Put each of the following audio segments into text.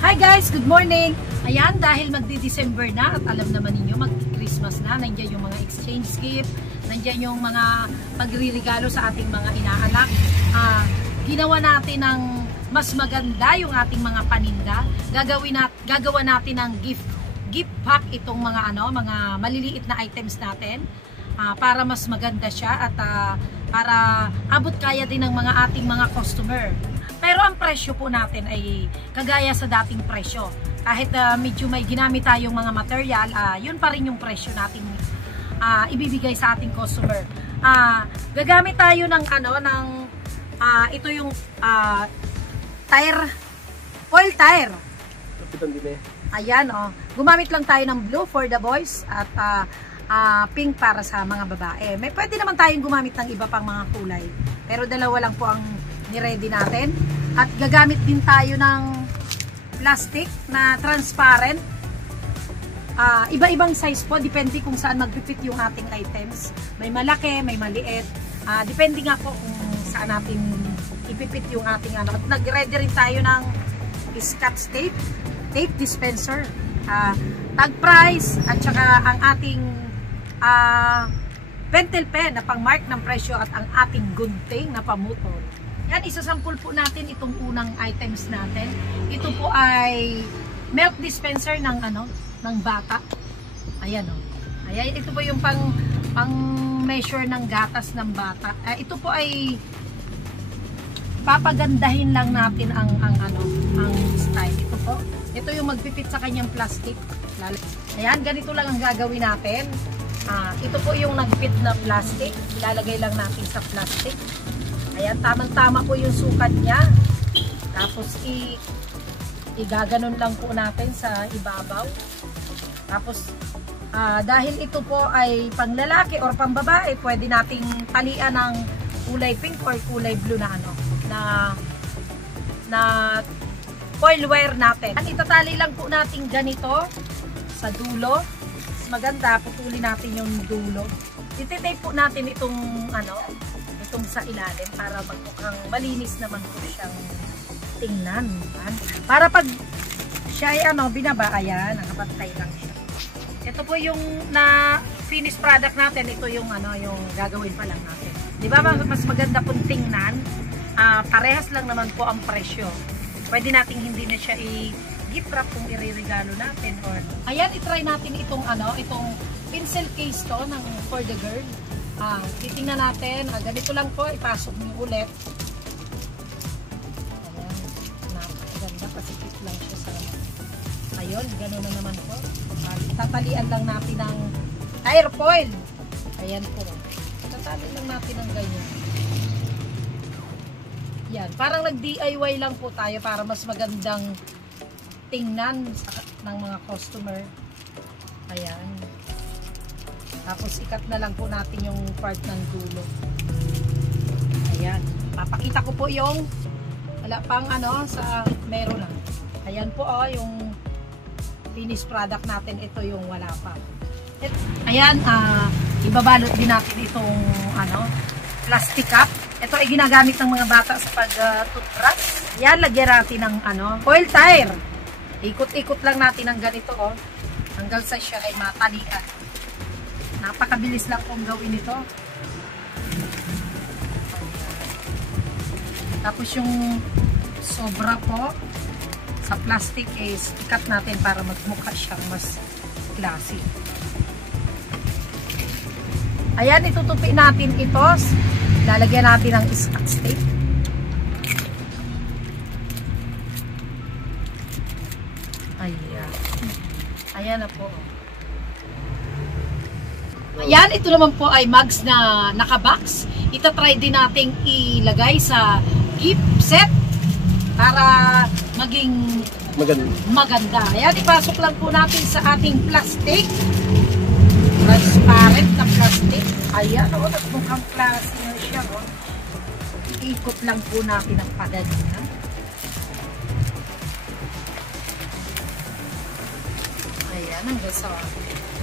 Hi guys, good morning! Ayan, dahil magdi-December na at alam naman ninyo, mag-Christmas na, nandiyan yung mga exchange gift, nandiyan yung mga pagririgalo sa ating mga inaanak. Ginawa natin ng mas maganda yung ating mga paninda. Gagawa natin ng gift pack itong mga mga maliliit na items natin para mas maganda siya at para abot kaya din ng mga ating mga customer. Pero ang presyo po natin ay kagaya sa dating presyo. Kahit medyo may ginamit tayong mga material, yun pa rin yung presyo natin ibibigay sa ating customer. Gagamit tayo ng ito yung tire, oil tire. Ayan, gumamit lang tayo ng blue for the boys at pink para sa mga babae. Pwede naman tayong gumamit ng iba pang mga kulay. Pero dalawa lang po ang ni-ready natin. At gagamit din tayo ng plastic na transparent. Iba-ibang size po, depende kung saan magpipit yung ating items. May malaki, may maliit. Depende nga po kung saan natin ipipit yung ating At nag-ready rin tayo ng Scotch tape, tape dispenser, tag price, at saka ang ating pentel pen na pang-mark ng presyo at ang ating gunting na pamutol. Yan, isasampul po natin itong unang items natin. Ito po ay milk dispenser ng ng bata. Ayan Ayan, ito po yung pang measure ng gatas ng bata. Ito po ay papagandahin lang natin ang style. Ito po. Ito yung magpipit sa kanyang plastic. Ayan, ganito lang ang gagawin natin. Ito po yung nagpit na plastic. Ilalagay lang natin sa plastic. Ayan, tamang-tama po yung sukat niya. Tapos igaganon lang po natin sa ibabaw. Tapos dahil ito po ay pang lalaki or pang babae, pwede nating talian ng kulay pink or kulay blue na foil wire natin. Itatali lang po natin ganito sa dulo. Maganda, putulin natin yung dulo. Ititape po natin itong itong sa ilalim para magmukhang malinis naman po siyang tingnan. Para pag siya ay binaba, ayan, nakapantay lang siya. Ito po yung na finished product natin. Ito yung yung gagawin pa lang natin. Di ba mas maganda pong tingnan? Parehas lang naman po ang presyo. Pwede nating hindi na siya gift wrap kung iririgalo natin or ayan, itry natin itong itong pencil case to ng for the girl. Titingnan natin, ganito lang po, ipasok niyo ulit. Ayan, napakaganda kasi fit lang siya sa ayun, gano'n na naman po. Tatalian lang natin ng tire foil. Ayan po, tatali lang natin ng ganyan. Yan, parang nag-DIY lang po tayo para mas magandang tingnan ng mga customer. Ayan. Tapos ikat na lang po natin yung part ng dulo. Ayan. Papakita ko po yung wala pang sa meron lang. Ayan po yung finished product natin. Ito yung wala pa. Ayan, ibabalot din natin itong plastic cup. Ito ay ginagamit ng mga bata sa pag-toothbrush. Ayan, lagyan natin ng oil tire. Ikot-ikot lang natin ng ganito hanggang sa siya ay matalian. Napakabilis lang pong gawin ito. Tapos yung sobra po sa plastic is ikat natin para magmukha siyang mas classy. Ayan, itutupi natin ito. Lalagyan natin ng Scotch tape. Ayan. Ayan na po. Ayan, ito naman po ay mugs na nakabox. Itatry din nating ilagay sa gift set para maging maganda. Ayan, ipasok lang po natin sa ating plastic. Transparent na plastic. Ayan, nagmukhang plastic na siya. Iikot lang po natin ang paganyan. Ayan, hanggang sa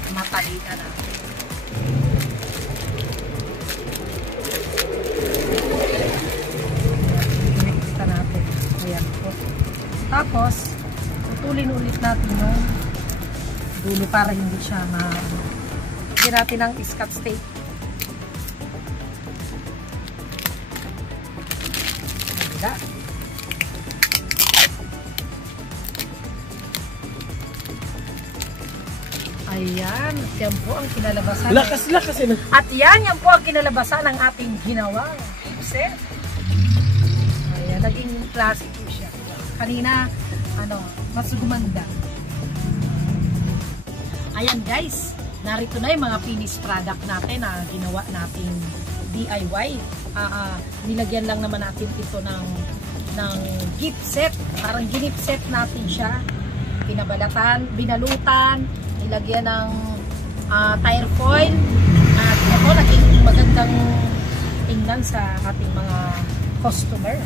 matalian natin. Tapos, Putulin ulit natin yung dulo para hindi siya hindi natin ang scotch tape. Diba? Ayan, at yan po ang kinalabasan. Lakas yun. At yan po ang kinalabasan ng ating ginawang set. Ayan, naging classic po siya. Kanina, mas gumanda. Ayan guys, narito na yung mga finished product natin na ginawa natin DIY. Nilagyan lang naman natin ito ng gift set. Parang gift set natin siya. Pinabalatan, binalutan, nilagyan ng tire foil. At ito, naging magandang tingnan sa ating mga customer.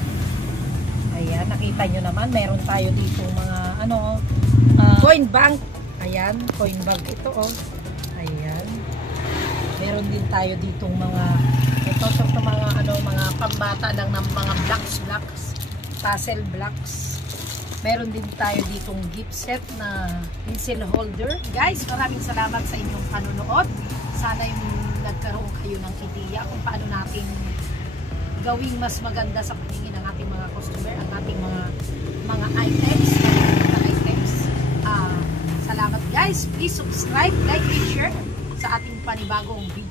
Ayan, nakita nyo naman, meron tayo dito mga coin bank. Ayan, coin bag ito Ayan. Meron din tayo dito mga mga pambata lang ng mga blocks, tassel blocks. Meron din tayo ditong gift set na pencil holder. Guys, maraming salamat sa inyong panonood. Sana yung nagkaroon kayo ng ideya kung paano natin gawing mas maganda sa paningin ng ating mga customer, ang ating mga items, salamat guys. Please subscribe, like, and share sa ating panibagong video.